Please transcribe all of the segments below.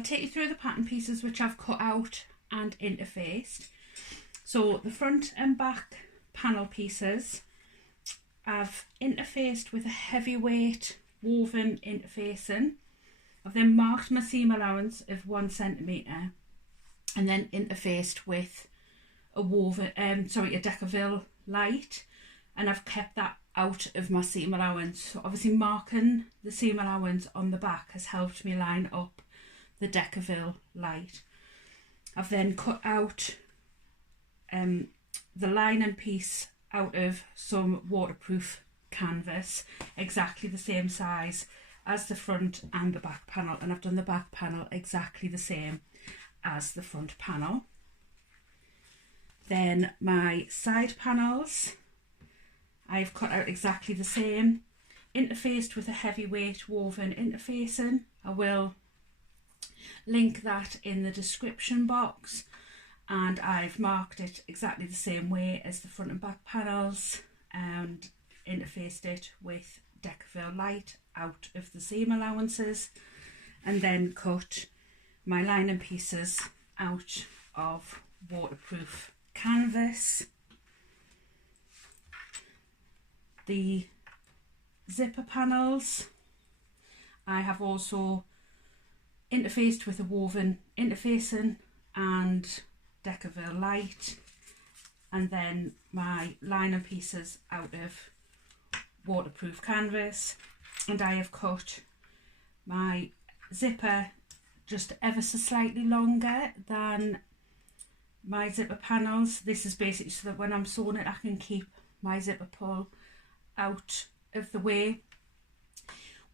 I'll take you through the pattern pieces which I've cut out and interfaced. So the front and back panel pieces I've interfaced with a heavyweight woven interfacing. I've then marked my seam allowance of 1 centimetre and then interfaced with a woven, a decovil light, and I've kept that out of my seam allowance. So obviously marking the seam allowance on the back has helped me line up the decovil light. I've then cut out the lining piece out of some waterproof canvas, exactly the same size as the front and the back panel, and I've done the back panel exactly the same as the front panel. Then my side panels I've cut out exactly the same, interfaced with a heavyweight woven interfacing. I will link that in the description box, and I've marked it exactly the same way as the front and back panels and interfaced it with decovil light out of the seam allowances, and then cut my lining pieces out of waterproof canvas. The zipper panels I have also interfaced with a woven interfacing and decovil light, and then my lining pieces out of waterproof canvas, and I have cut my zipper just ever so slightly longer than my zipper panels. This is basically so that when I'm sewing it I can keep my zipper pull out of the way.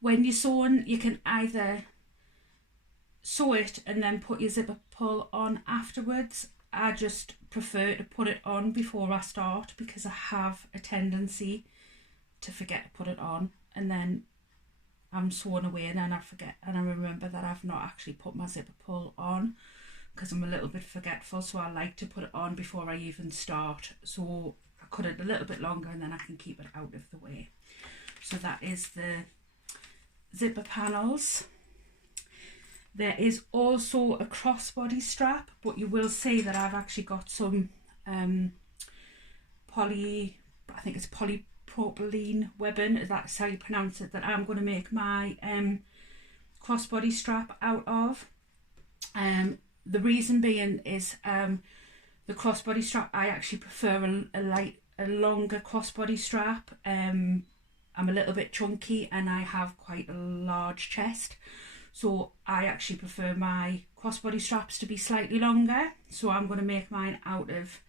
When you're sewing, you can either sew it and then put your zipper pull on afterwards. I just prefer to put it on before I start because I have a tendency to forget to put it on, and then I'm sewing away and then I forget and I remember that I've not actually put my zipper pull on because I'm a little bit forgetful, so I like to put it on before I even start. So I cut it a little bit longer and then I can keep it out of the way. So that is the zipper panels. There is also a crossbody strap, but you will see that I've actually got some polypropylene webbing, that's how you pronounce it, that I'm going to make my crossbody strap out of. The reason being is the crossbody strap, I actually prefer a longer crossbody strap. I'm a little bit chunky and I have quite a large chest, so I actually prefer my crossbody straps to be slightly longer. So I'm going to make mine out of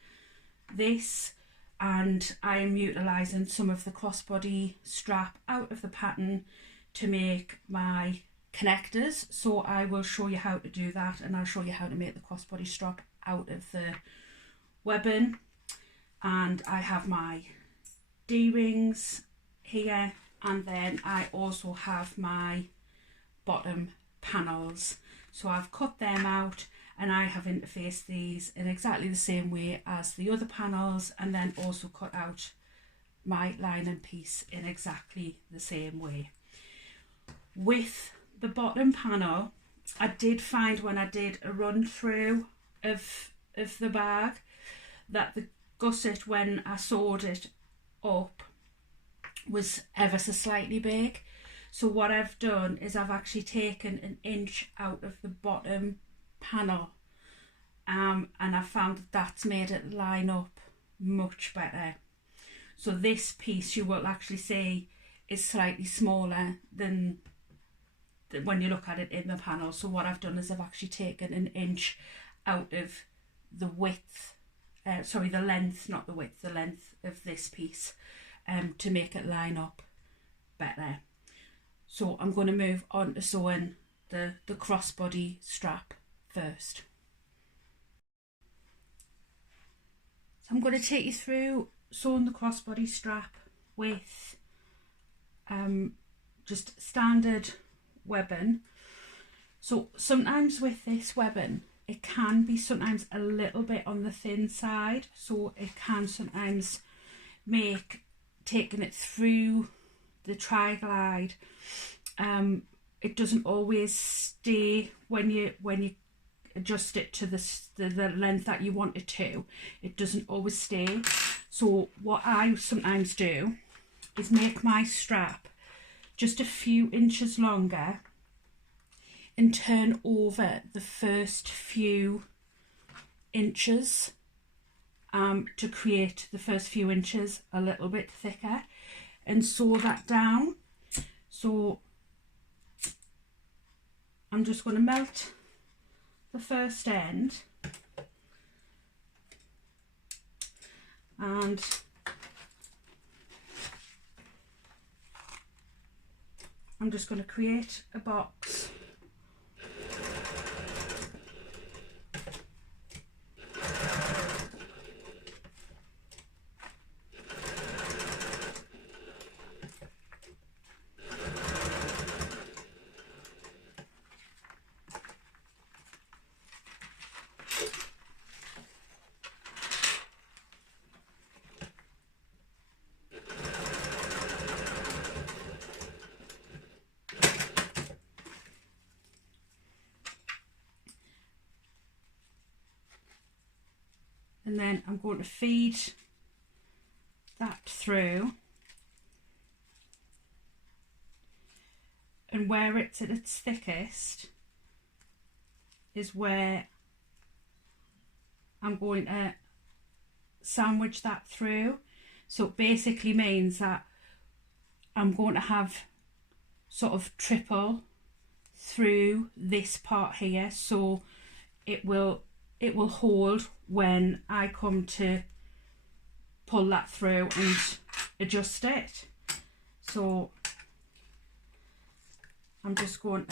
this, and I am utilising some of the crossbody strap out of the pattern to make my connectors. So I will show you how to do that, and I'll show you how to make the crossbody strap out of the webbing. And I have my D-rings here, and then I also have my bottom panels. So I've cut them out and I have interfaced these in exactly the same way as the other panels, and then also cut out my lining piece in exactly the same way. With the bottom panel, I did find when I did a run through of the bag that the gusset, when I sewed it up, was ever so slightly big. So what I've done is I've actually taken an inch out of the bottom panel, and I found that that's made it line up much better. So this piece you will actually see is slightly smaller than when you look at it in the panel. So what I've done is I've actually taken an inch out of the width, the length, not the width, the length of this piece, to make it line up better. So I'm going to move on to sewing the crossbody strap first. So I'm going to take you through sewing the crossbody strap with just standard webbing. So sometimes with this webbing it can be sometimes a little bit on the thin side, so it can sometimes make taking it through the tri-glide, it doesn't always stay when you adjust it to the length that you want it to. It doesn't always stay. So what I sometimes do is make my strap just a few inches longer and turn over the first few inches to create the first few inches a little bit thicker and sew that down. So I'm just going to melt the first end and I'm just going to create a box. And then I'm going to feed that through, and where it's at its thickest is where I'm going to sandwich that through. So it basically means that I'm going to have sort of triple through this part here, so it will hold when I come to pull that through and adjust it. So I'm just going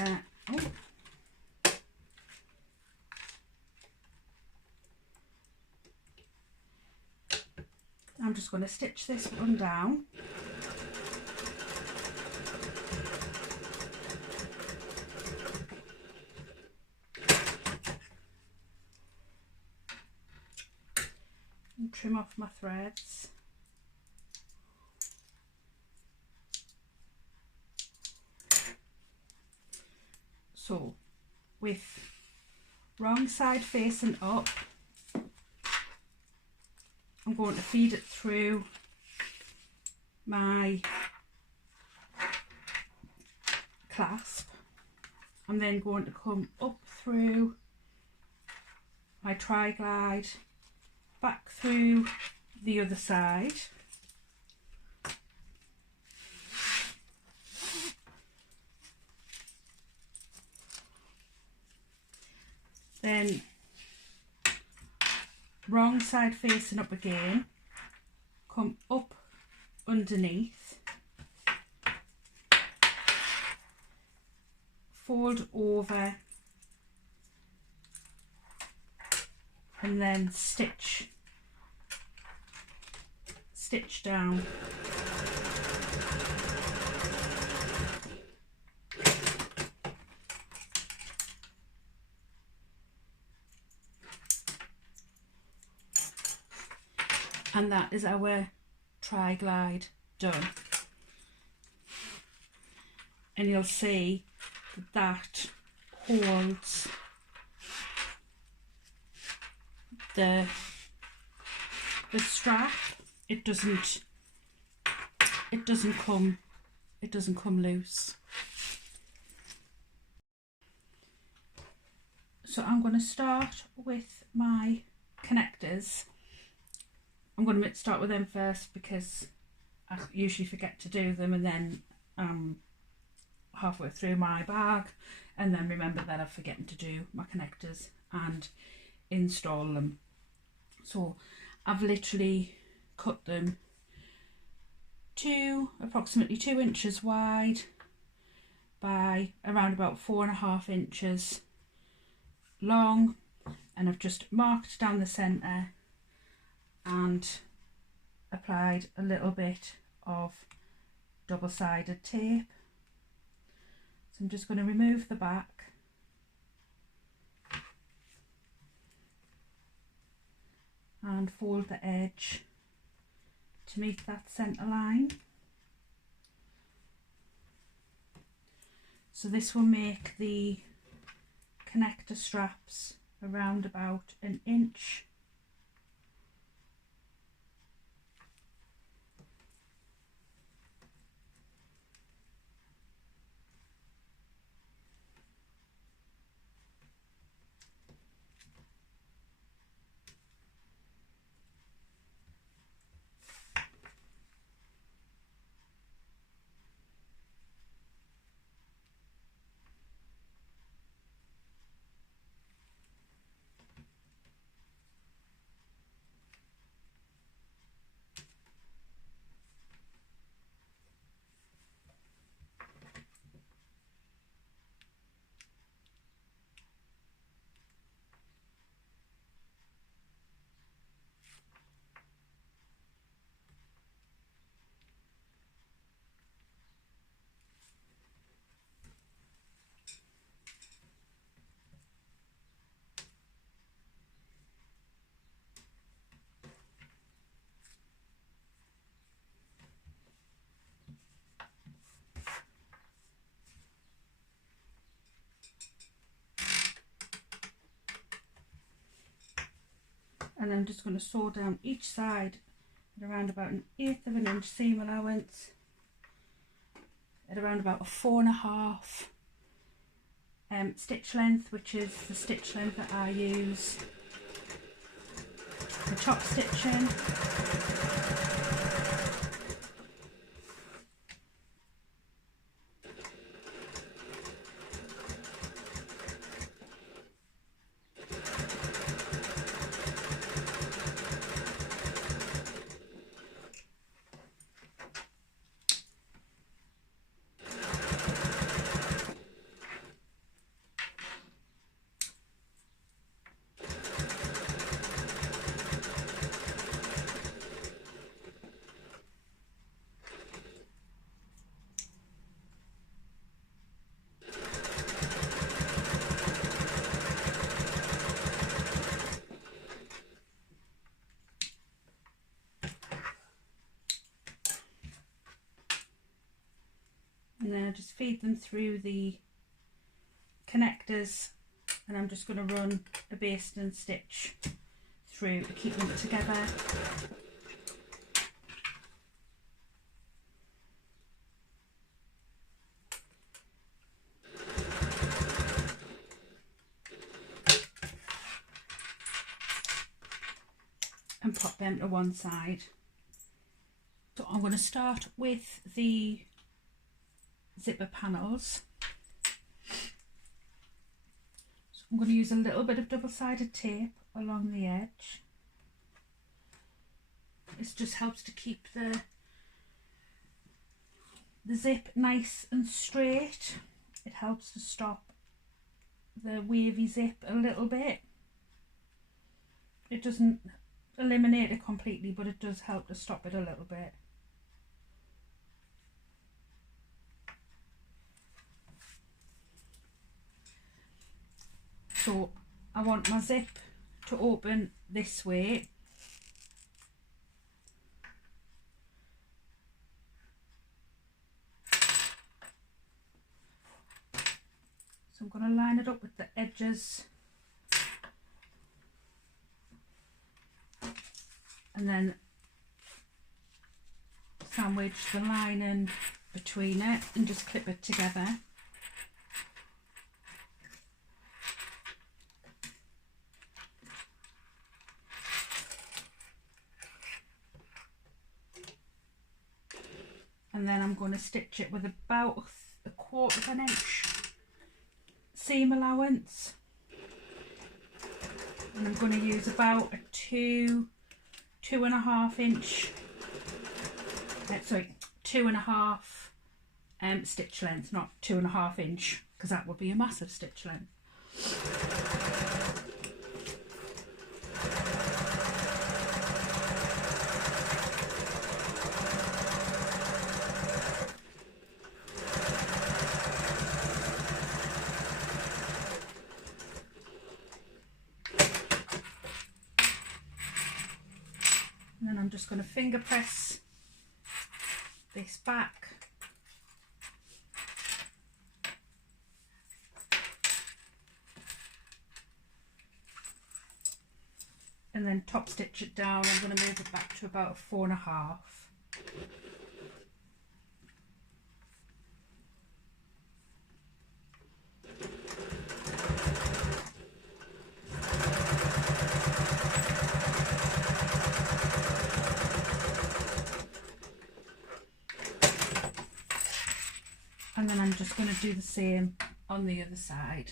to stitch this one down. And trim off my threads. So with wrong side facing up, I'm going to feed it through my clasp. I'm then going to come up through my tri-glide, back through the other side. Then wrong side facing up again, come up underneath, fold over and then stitch down. And that is our tri-glide done. And you'll see that holds the strap. It doesn't come loose. So I'm going to start with my connectors. I'm going to start with them first because I usually forget to do them, and then halfway through my bag and then remember that I'm forgetting to do my connectors and install them. So I've literally cut them to approximately 2 inches wide by around about 4.5 inches long, and I've just marked down the centre and applied a little bit of double-sided tape. So I'm just going to remove the back and fold the edge to meet that centre line. So this will make the connector straps around about an inch. And I'm just going to sew down each side at around about 1/8 of an inch seam allowance, at around about a 4.5 stitch length, which is the stitch length that I use for chop stitching. And then I just feed them through the connectors, and I'm just going to run a basting stitch through to keep them together. And pop them to one side. So I'm going to start with the zipper panels. So I'm going to use a little bit of double-sided tape along the edge. This just helps to keep the zip nice and straight. It helps to stop the wavy zip a little bit. It doesn't eliminate it completely, but it does help to stop it a little bit. So I want my zip to open this way. So I'm going to line it up with the edges and then sandwich the lining between it and just clip it together. And then I'm going to stitch it with about 1/4 of an inch seam allowance, and I'm going to use about a 2.5 inch, 2.5 stitch length, not 2.5 inch, because that would be a massive stitch length. And then I'm just going to finger press this back. and then top stitch it down. I'm going to move it back to about 4.5. And then I'm just going to do the same on the other side.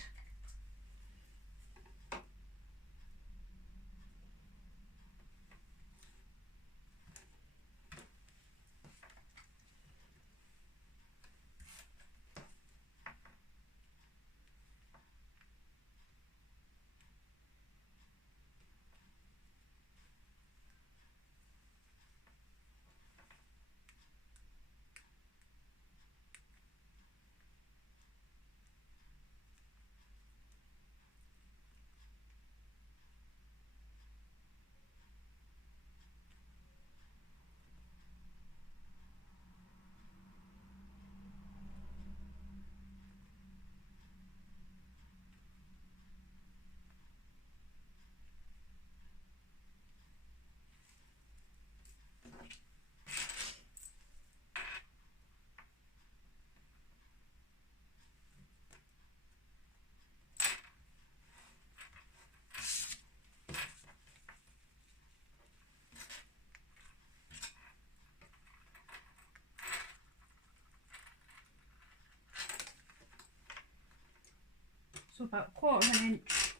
So about 1/4 inch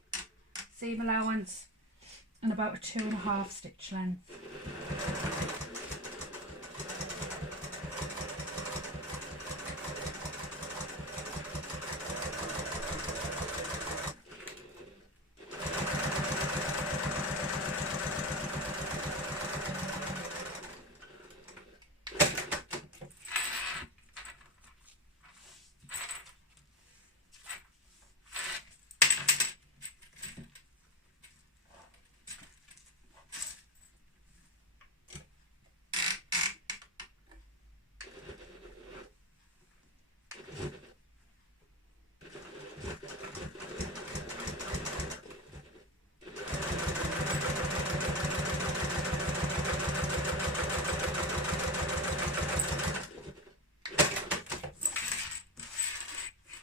seam allowance and about a 2.5 stitch length.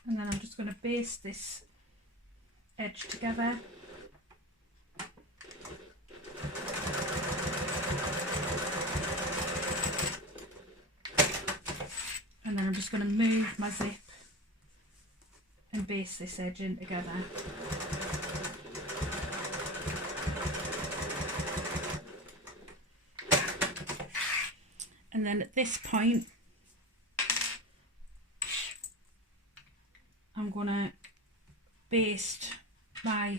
And then I'm just going to baste this edge together. And then I'm just going to move my zip and baste this edge in together. And then at this point, I'm going to baste my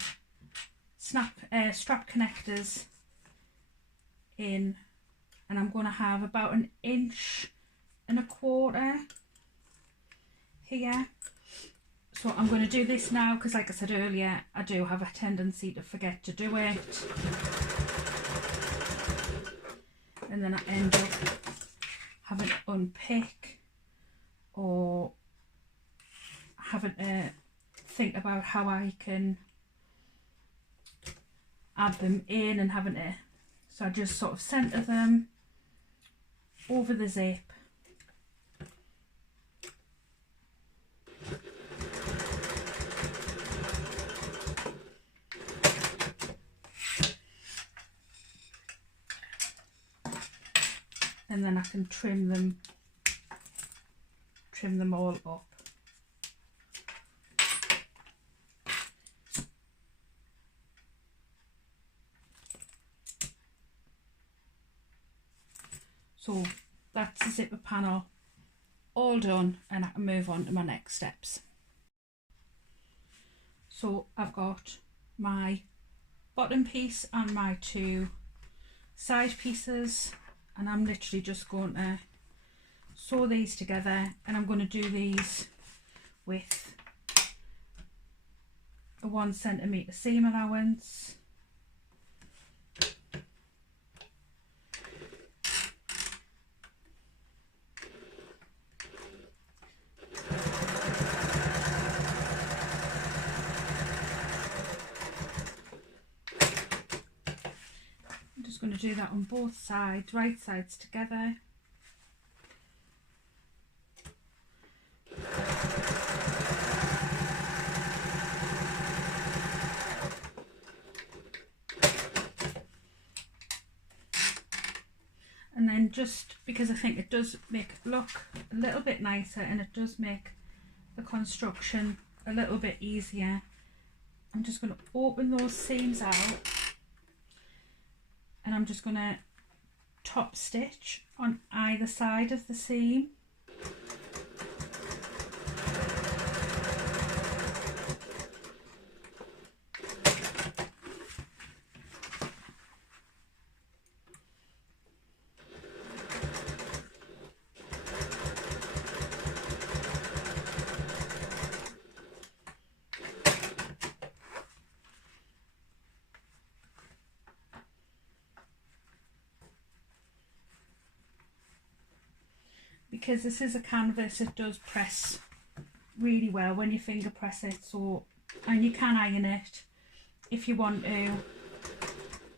strap connectors in, and I'm going to have about 1.25 inches here. So I'm going to do this now because, like I said earlier, I do have a tendency to forget to do it, and then I end up having to unpick or having to think about how I can add them in and having to, so I just sort of centre them over the zip. And then I can trim them all up. So that's the zipper panel all done, and I can move on to my next steps. So I've got my bottom piece and my 2 side pieces, and I'm literally just going to sew these together, and I'm going to do these with a 1 centimetre seam allowance. I'm just going to do that on both sides, right sides together. And then just because I think it does make it look a little bit nicer and it does make the construction a little bit easier, I'm just going to open those seams out and I'm just going to top stitch on either side of the seam. Because this is a canvas, it does press really well when you finger press it, so, and you can iron it if you want to,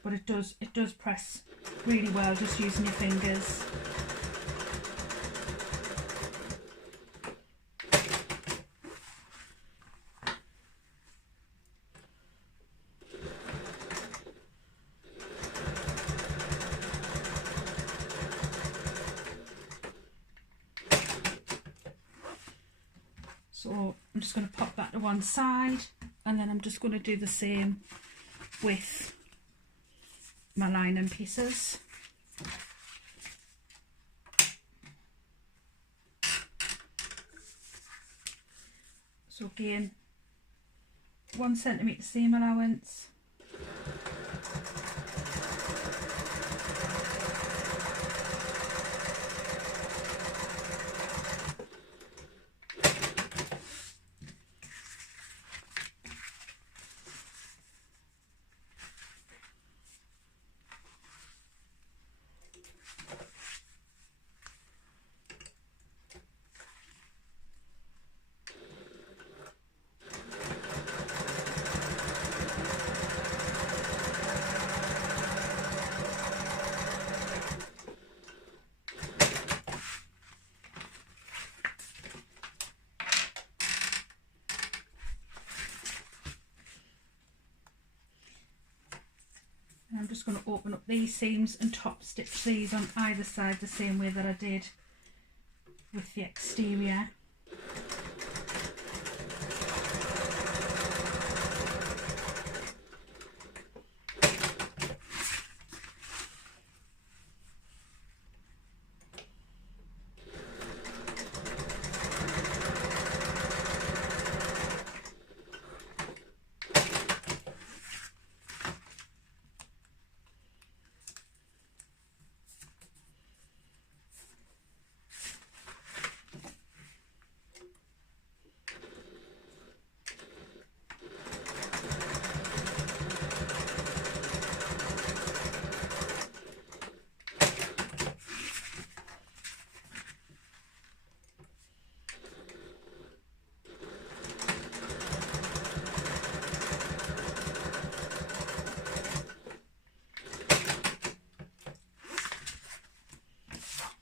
but it does press really well just using your fingers. So I'm just going to pop that to one side, and then I'm just going to do the same with my lining pieces. So again, 1 centimetre seam allowance. I'm just going to open up these seams and top stitch these on either side the same way that I did with the exterior.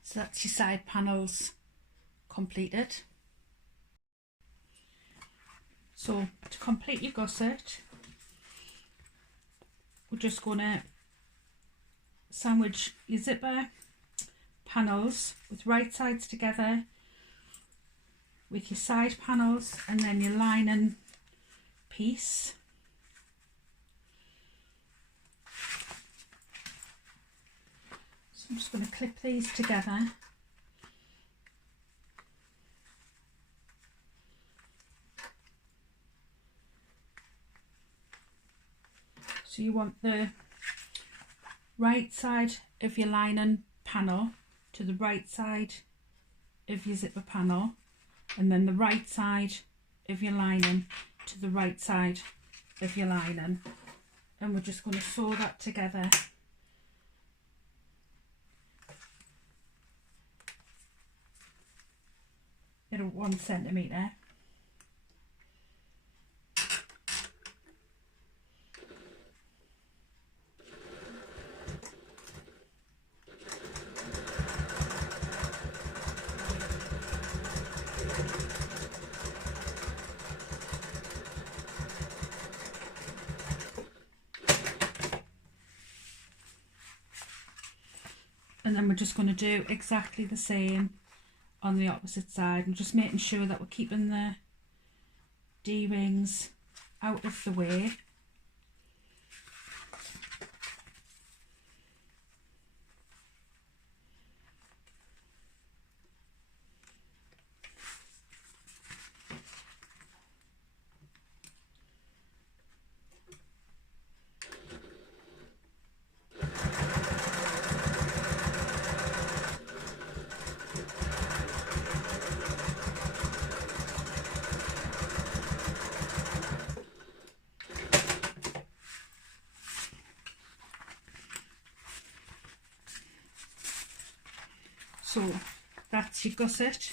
So that's your side panels completed. So to complete your gusset, we're just going to sandwich your zipper panels with right sides together with your side panels and then your lining piece. So I'm just going to clip these together. So you want the right side of your lining panel to the right side of your zipper panel, and then the right side of your lining to the right side of your lining, and we're just going to sew that together. At 1 centimetre. And then we're just going to do exactly the same on the opposite side, and just making sure that we're keeping the D-rings out of the way. So that's your gusset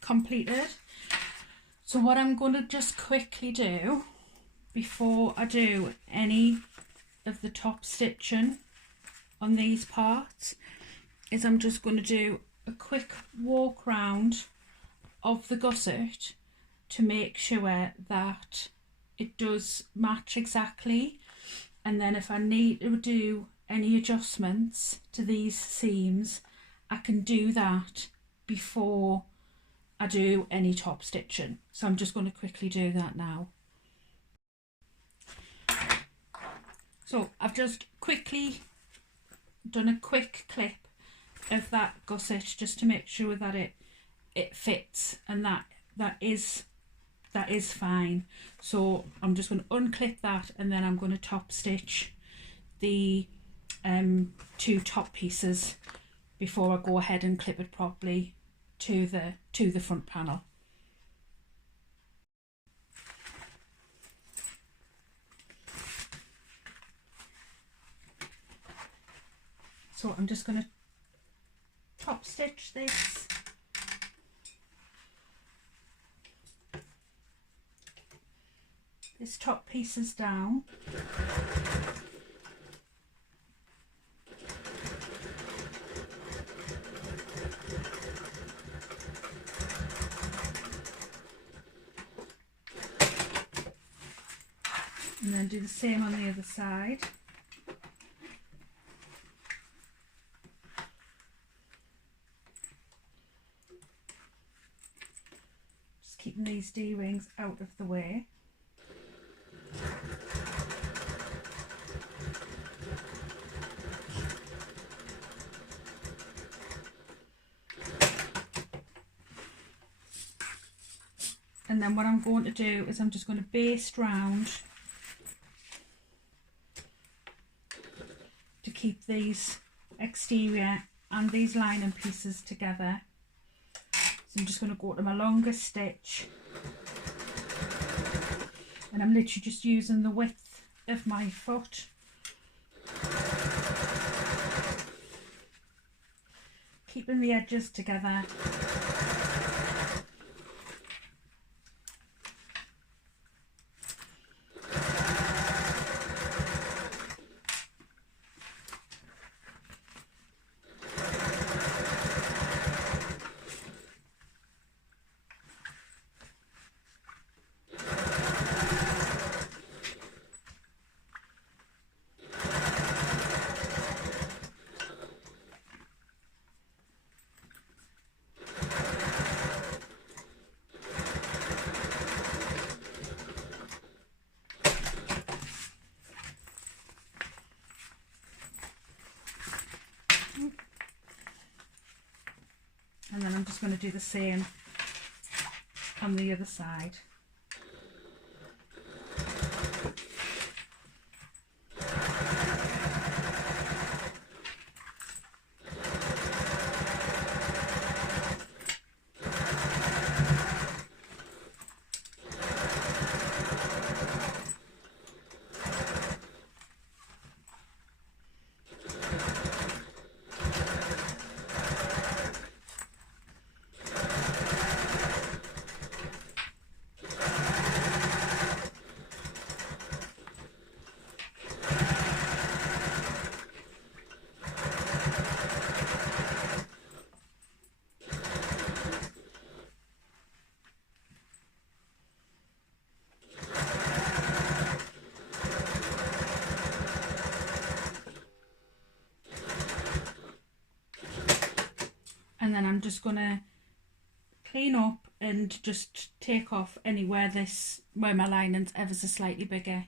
completed. So what I'm going to just quickly do before I do any of the top stitching on these parts is I'm just going to do a quick walk round of the gusset to make sure that it does match exactly, and then if I need to do any adjustments to these seams, I can do that before I do any top stitching. So I'm just going to quickly do that now. So I've just quickly done a quick clip of that gusset just to make sure that it fits, and that is fine. So I'm just going to unclip that, and then I'm going to top stitch the two top pieces before I go ahead and clip it properly to the front panel. So I'm just going to top stitch this top pieces down. And then do the same on the other side. Just keeping these D-rings out of the way. And then what I'm going to do is I'm just going to baste round to keep these exterior and these lining pieces together. So I'm just going to go to my longest stitch, and I'm literally just using the width of my foot. Keeping the edges together. And then I'm just going to do the same on the other side. and then I'm just going to clean up and just take off anywhere where my lining's ever so slightly bigger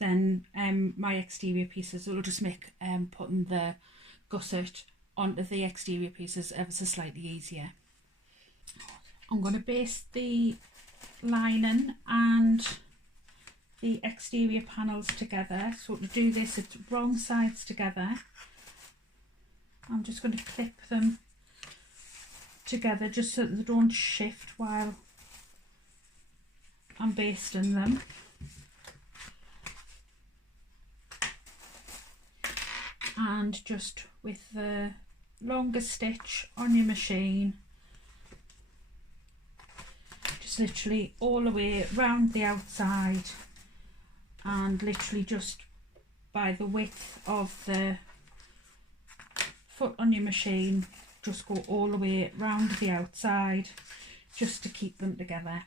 than my exterior pieces. It'll just make putting the gusset onto the exterior pieces ever so slightly easier. I'm going to baste the lining and the exterior panels together. So to do this, it's wrong sides together. I'm just going to clip them together just so that they don't shift while I'm basting them. And just with the longer stitch on your machine, just literally all the way round the outside, and literally just by the width of the foot on your machine, just go all the way round the outside just to keep them together.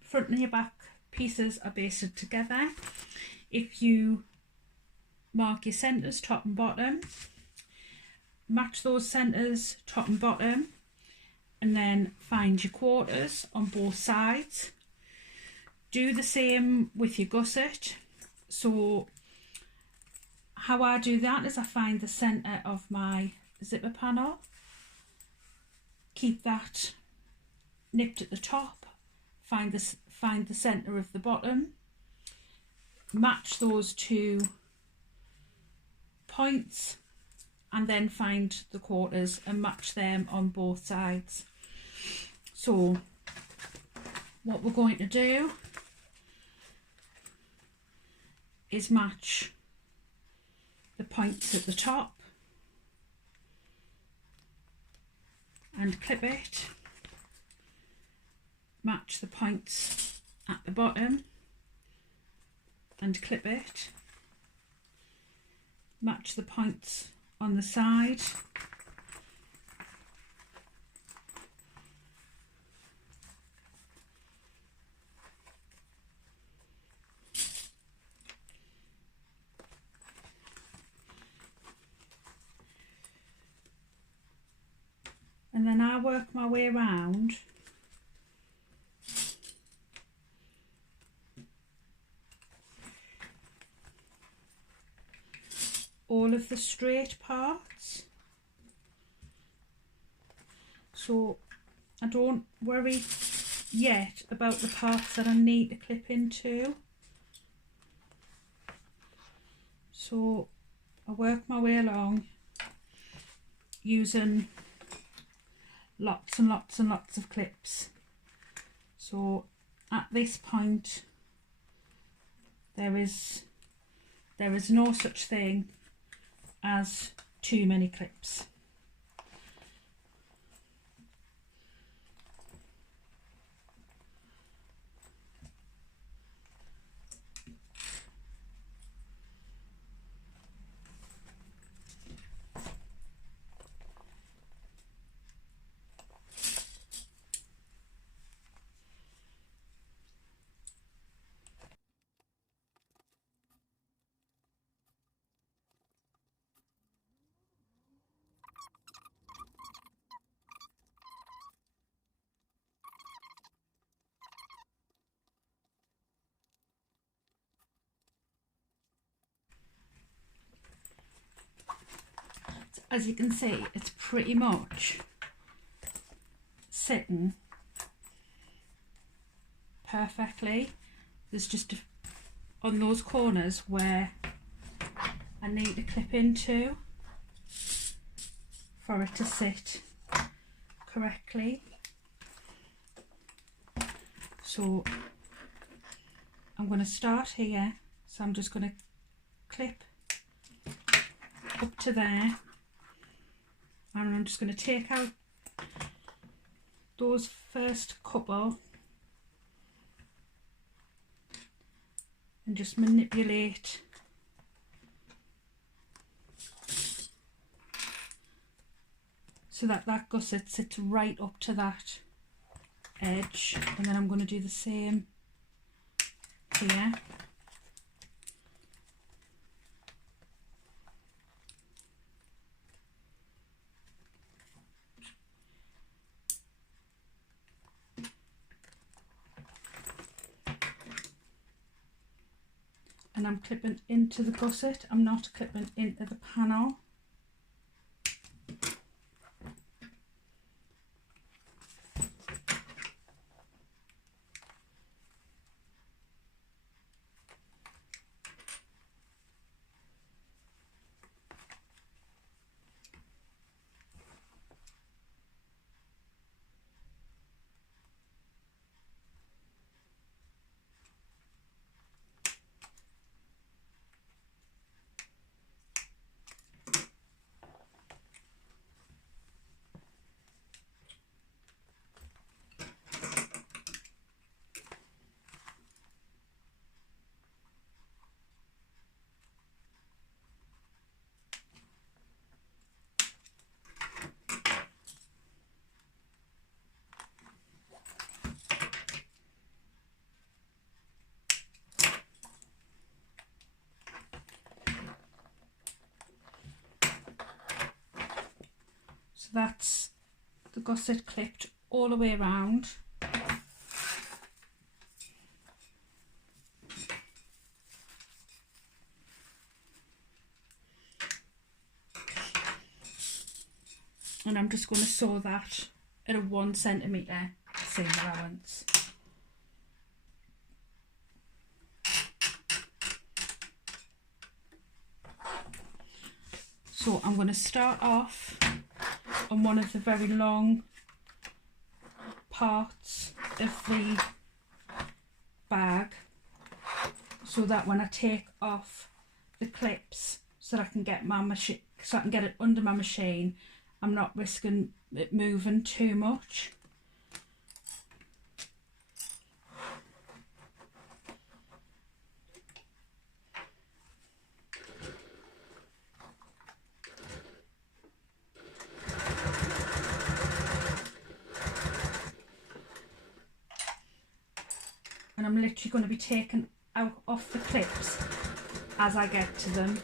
Front and your back pieces are basted together. If you mark your centres top and bottom, match those centres top and bottom, and then find your quarters on both sides. Do the same with your gusset. So how I do that is I find the centre of my zipper panel, keep that nipped at the top, find the centre of the bottom, match those two points, and then find the quarters and match them on both sides. So what we're going to do is match the points at the top and clip it, match the points at the bottom and clip it, match the points on the side, and then I work my way around all of the straight parts, so I don't worry yet about the parts that I need to clip into. So I work my way along using lots and lots and lots of clips. So at this point there is no such thing as too many clips. As you can see, it's pretty much sitting perfectly. There's just on those corners where I need to clip into for it to sit correctly. So I'm going to start here, so I'm just going to clip up to there, and I'm just going to take out those first couple and just manipulate so that that gusset sits right up to that edge, and then I'm going to do the same here. And I'm clipping into the gusset, I'm not clipping into the panel. So that's the gusset clipped all the way around. And I'm just going to sew that at a 1 centimetre seam allowance. So I'm going to start off on one of the very long parts of the bag, so that when I take off the clips, so that I can get my machine, so I can get it under my machine, I'm not risking it moving too much. And I'm literally going to be taking out off the clips as I get to them.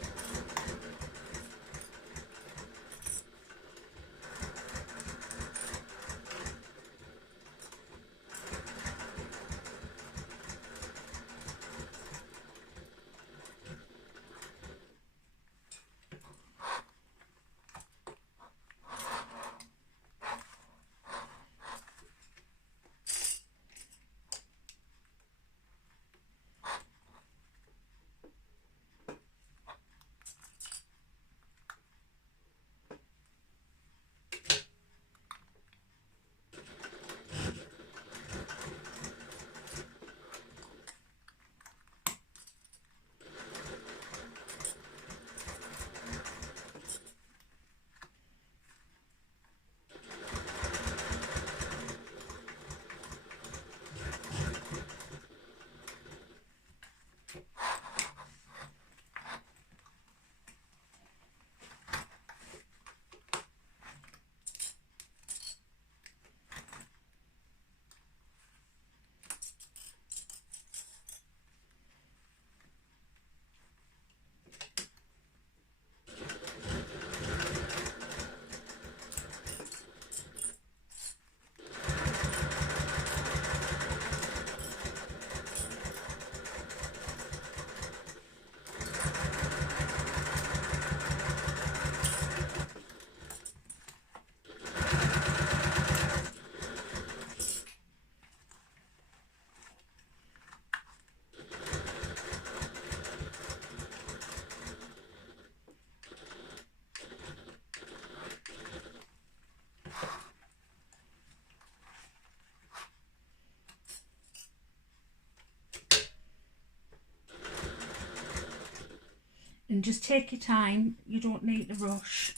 And just take your time, you don't need to rush.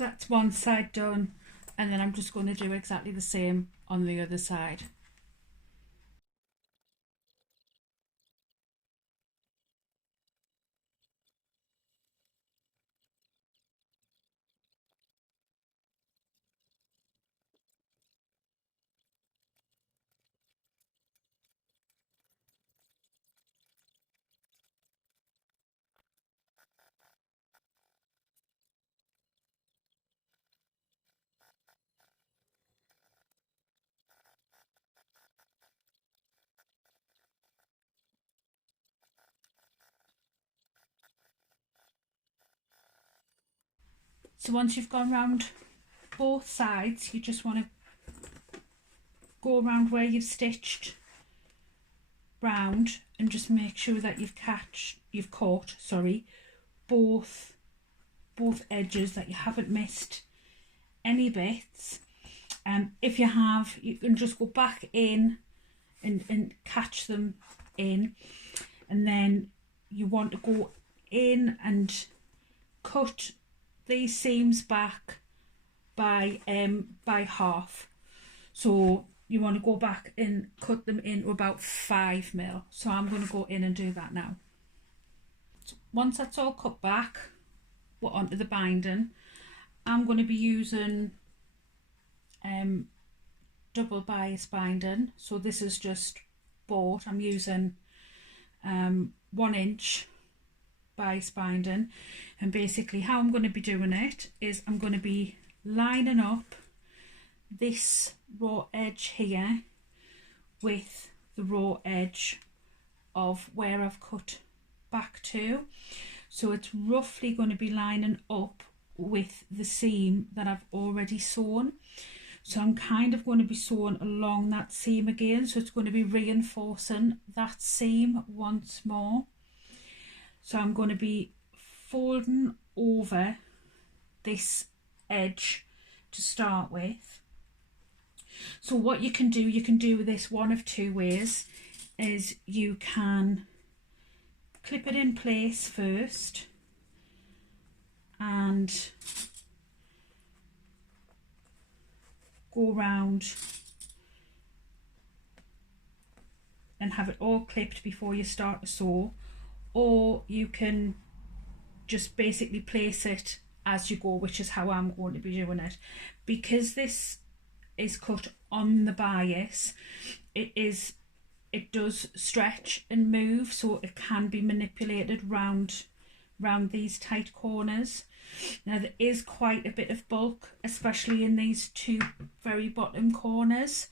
So that's one side done, and then I'm just going to do exactly the same on the other side. So once you've gone round both sides, you just want to go around where you've stitched round and just make sure that you've caught both edges, that you haven't missed any bits. If you have, you can just go back in and catch them in, and then you want to go in and cut these seams back by half. So you want to go back and cut them into about 5 mil. So I'm going to go in and do that now. So once that's all cut back, we're onto the binding. I'm going to be using double bias binding. So this is just bought. I'm using 1 inch bias binding, and basically how I'm going to be doing it is I'm going to be lining up this raw edge here with the raw edge of where I've cut back to. So it's roughly going to be lining up with the seam that I've already sewn. So I'm kind of going to be sewing along that seam again, so it's going to be reinforcing that seam once more. So I'm going to be folding over this edge to start with. So what you can do this one of 2 ways. Is you can clip it in place first and go round and have it all clipped before you start to sew, or you can just basically place it as you go, which is how I'm going to be doing it. Because this is cut on the bias, it does stretch and move, so it can be manipulated round these tight corners. Now there is quite a bit of bulk, especially in these 2 very bottom corners,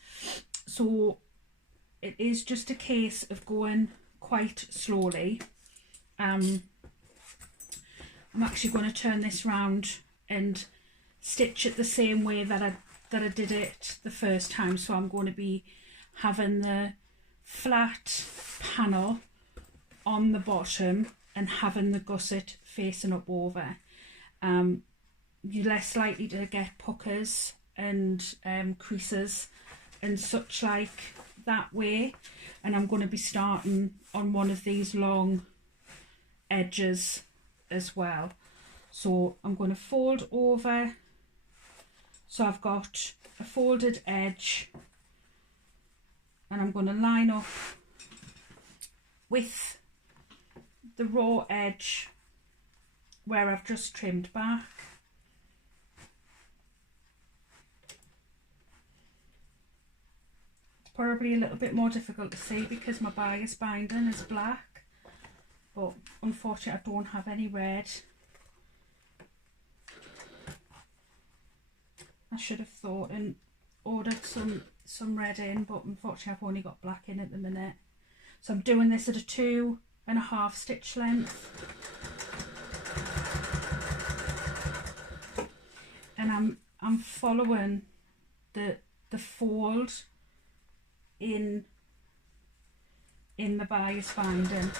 so it is just a case of going quite slowly. I'm actually going to turn this round and stitch it the same way that I did it the first time. So I'm going to be having the flat panel on the bottom and having the gusset facing up over. You're less likely to get puckers and creases and such like that way. And I'm going to be starting on one of these long edges as well. So I'm going to fold over, so I've got a folded edge, and I'm going to line up with the raw edge where I've just trimmed back. It's probably a little bit more difficult to see because my bias binding is black, but unfortunately I don't have any red. I should have thought and ordered some red in, but unfortunately I've only got black in at the minute. So I'm doing this at a 2.5 stitch length, and I'm following the fold in the bias binding.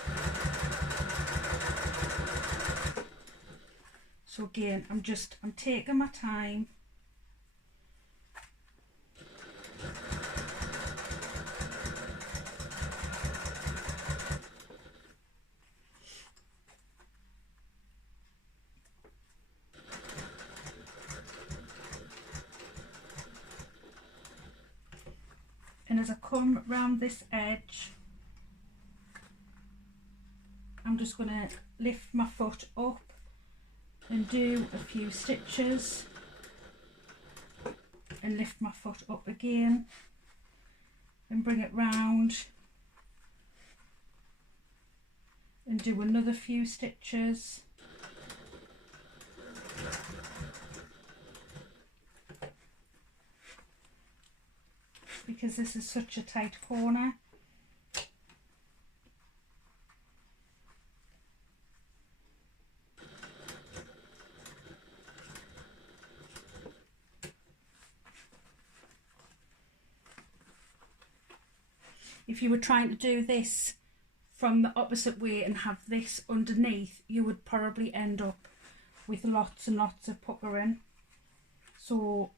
So again, I'm taking my time. And as I come round this edge, I'm just going to lift my foot up and do a few stitches and lift my foot up again and bring it round and do another few stitches. Because this is such a tight corner. If you were trying to do this from the opposite way and have this underneath, you would probably end up with lots and lots of puckering. So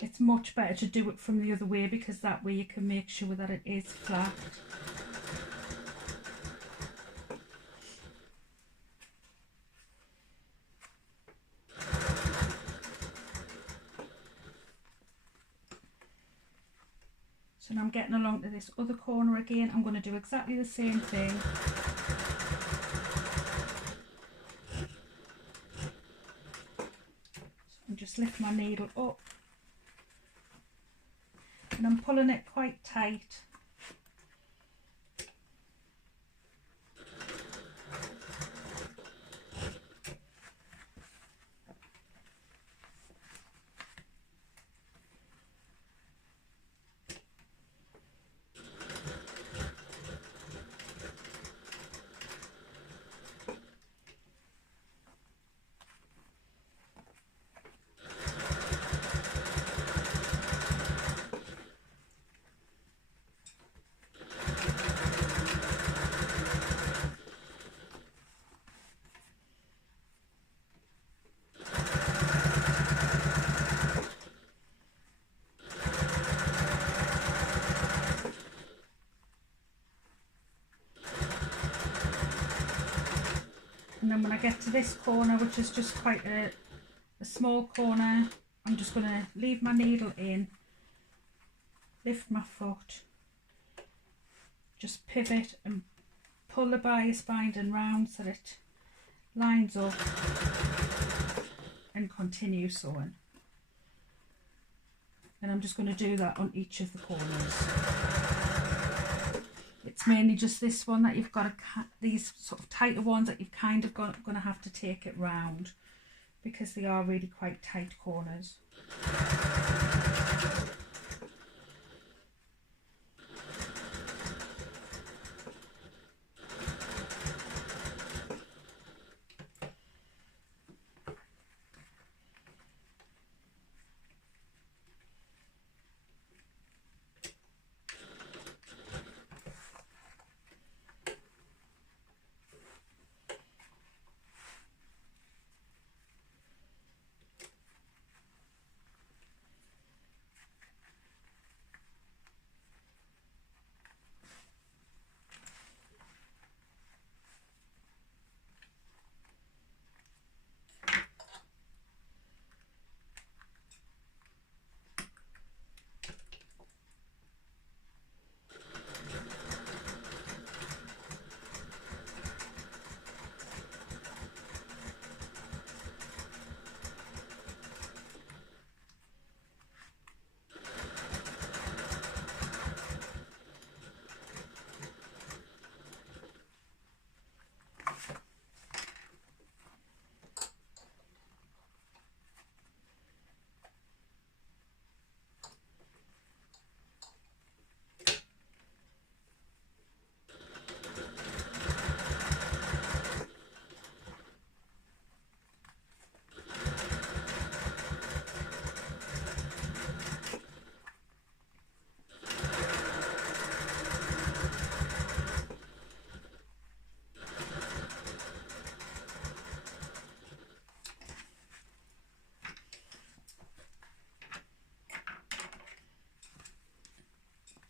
it's much better to do it from the other way, because that way you can make sure that it is flat. So now I'm getting along to this other corner again. I'm going to do exactly the same thing. So I'm just lift my needle up. And I'm pulling it quite tight. And then when I get to this corner, which is just quite a small corner, I'm just going to leave my needle in, lift my foot, just pivot and pull the bias binding round so that it lines up, and continue sewing. And I'm just going to do that on each of the corners. It's mainly just this one that you've got to, these sort of tighter ones that you've kind of going to have to take it round, because they are really quite tight corners.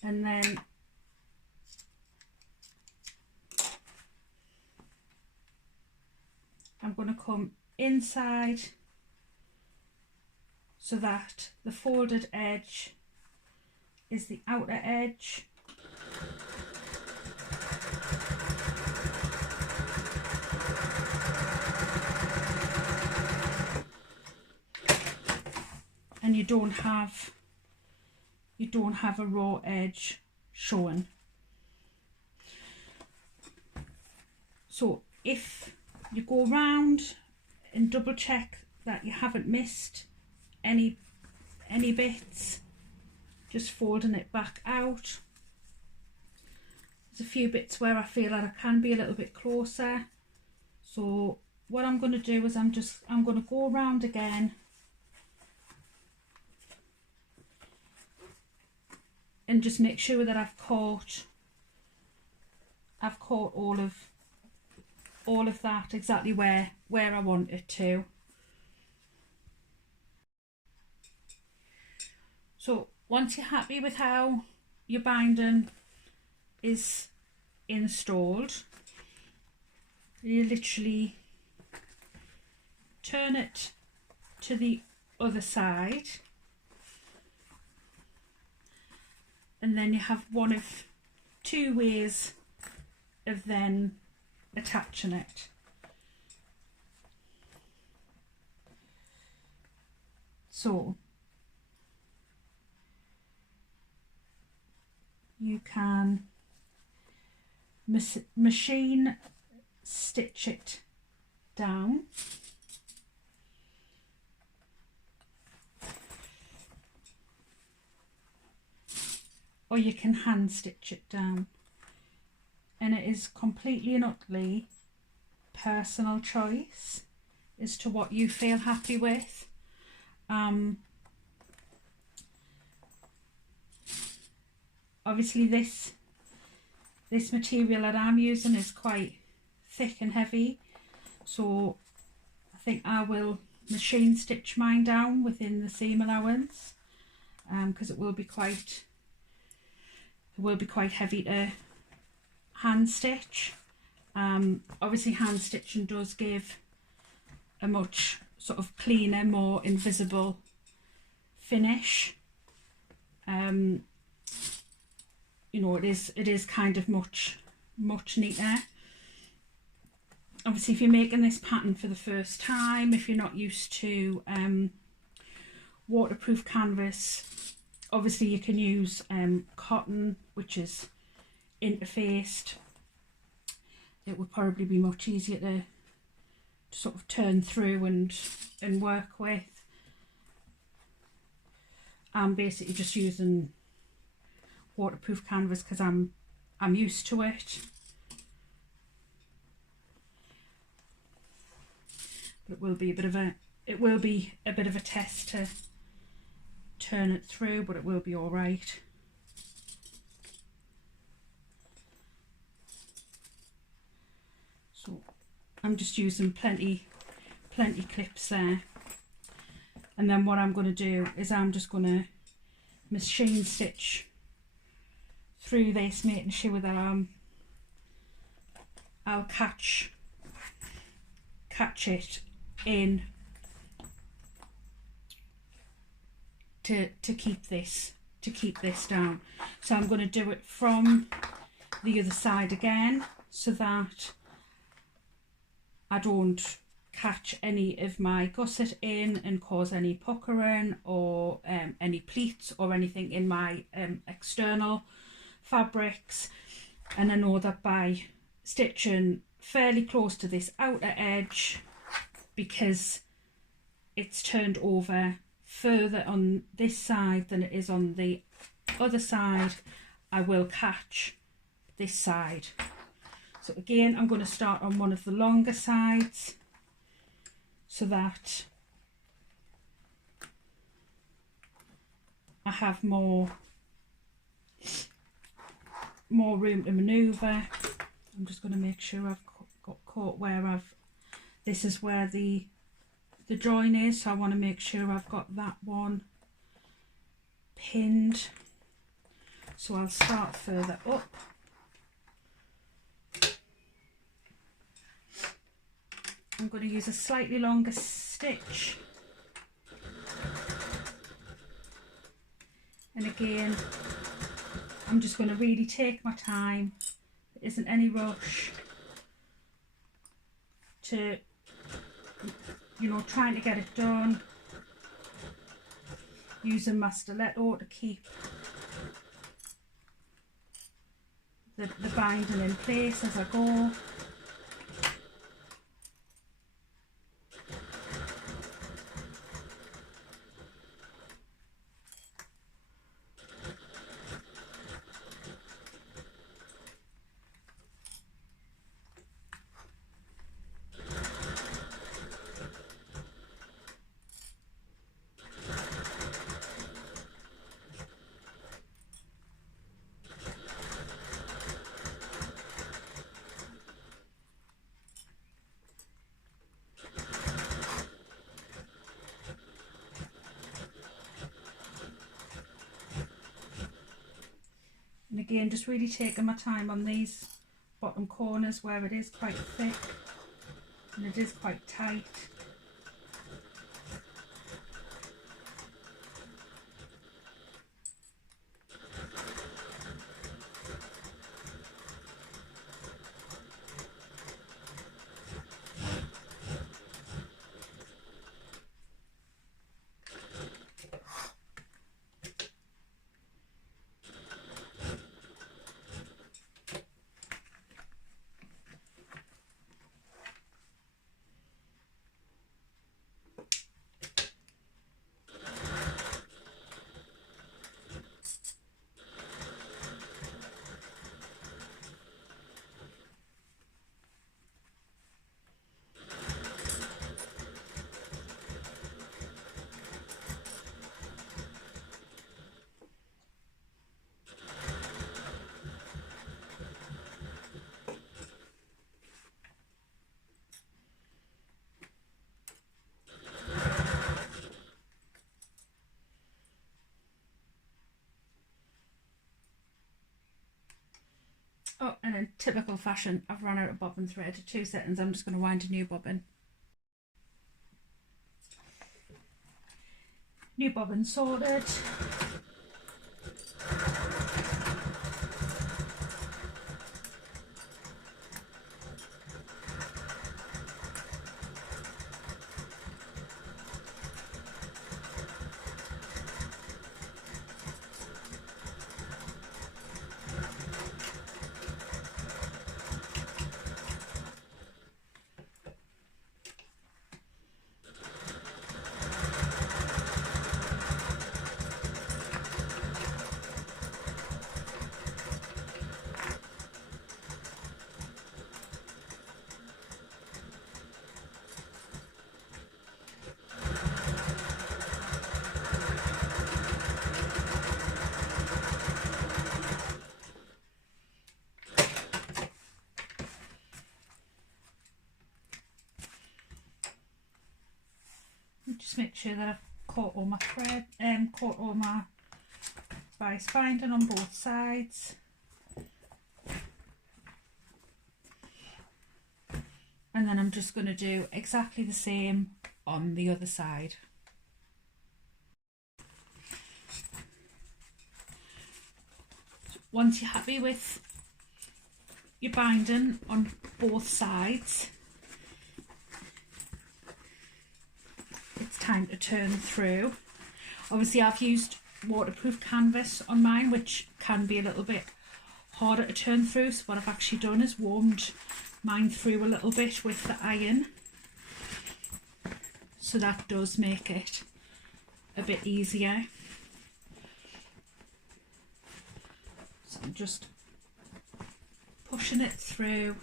And then I'm going to come inside so that the folded edge is the outer edge. And you don't have a raw edge showing. So if you go around and double check that you haven't missed any bits, just folding it back out. There's a few bits where I feel that I can be a little bit closer. So what I'm going to do is I'm going to go around again and just make sure that I've caught all of that exactly where I want it to. So once you're happy with how your binding is installed, you literally turn it to the other side, and then you have one of two ways of then attaching it. So you can machine stitch it down, or you can hand stitch it down, and it is completely and utterly personal choice as to what you feel happy with. Obviously this material that I'm using is quite thick and heavy, so I think I will machine stitch mine down within the seam allowance, because it will be quite heavy to hand stitch. Obviously hand stitching does give a much sort of cleaner, more invisible finish. You know, it is kind of much neater. Obviously, if you're making this pattern for the first time, if you're not used to waterproof canvas, obviously you can use cotton, which is interfaced. It would probably be much easier to sort of turn through and work with. I'm basically just using waterproof canvas because I'm used to it. But it will be a bit of a test to turn it through, but it will be all right. So I'm just using plenty clips there, and then what I'm going to do is I'm just going to machine stitch through this, making sure that I'll catch it in to keep this down. So I'm going to do it from the other side again, so that I don't catch any of my gusset in and cause any puckering or any pleats or anything in my external fabrics. And I know that by stitching fairly close to this outer edge, because it's turned over further on this side than it is on the other side, I will catch this side. So again, I'm going to start on one of the longer sides so that I have more room to manoeuvre. I'm just going to make sure I've got caught where this is where the join is, so I want to make sure I've got that one pinned. So I'll start further up. I'm going to use a slightly longer stitch, and again I'm just going to really take my time. There isn't any rush to, you know, trying to get it done. Using my stiletto to keep the binding in place as I go. And again, just really taking my time on these bottom corners where it is quite thick and it is quite tight. Oh, and in typical fashion, I've run out of bobbin thread. 2 seconds, I'm just going to wind a new bobbin. New bobbin sorted. Just make sure that I've caught all my thread, caught all my vice binding on both sides. And then I'm just going to do exactly the same on the other side. Once you're happy with your binding on both sides, it's time to turn through. Obviously I've used waterproof canvas on mine, which can be a little bit harder to turn through, so what I've actually done is warmed mine through a little bit with the iron, so that does make it a bit easier. So I'm just pushing it through.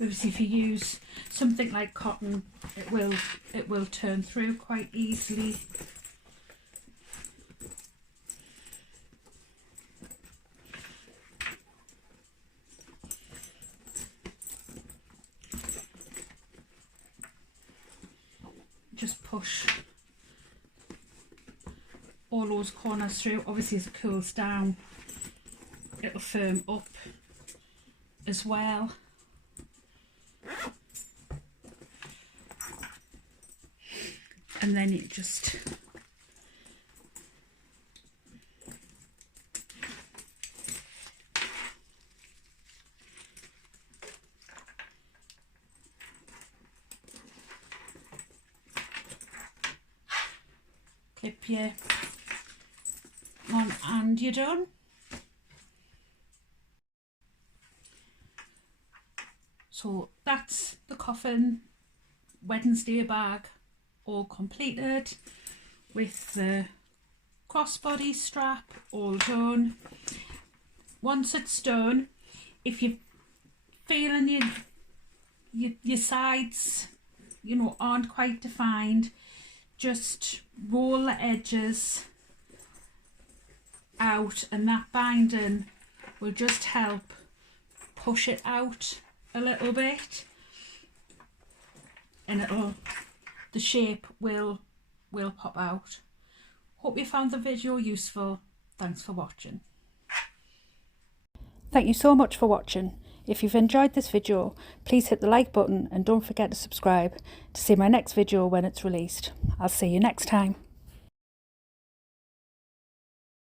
Obviously if you use something like cotton, it will turn through quite easily. Just push all those corners through. Obviously as it cools down, it'll firm up as well. And then it just clip your on and you're done. So that's the coffin Wednesday bag all completed, with the crossbody strap all done. Once it's done, if you're feeling your sides, you know, aren't quite defined, just roll the edges out, and that binding will just help push it out a little bit, and the shape will pop out. Hope you found the video useful. Thanks for watching. Thank you so much for watching. If you've enjoyed this video, please hit the like button and don't forget to subscribe to see my next video when it's released. I'll see you next time.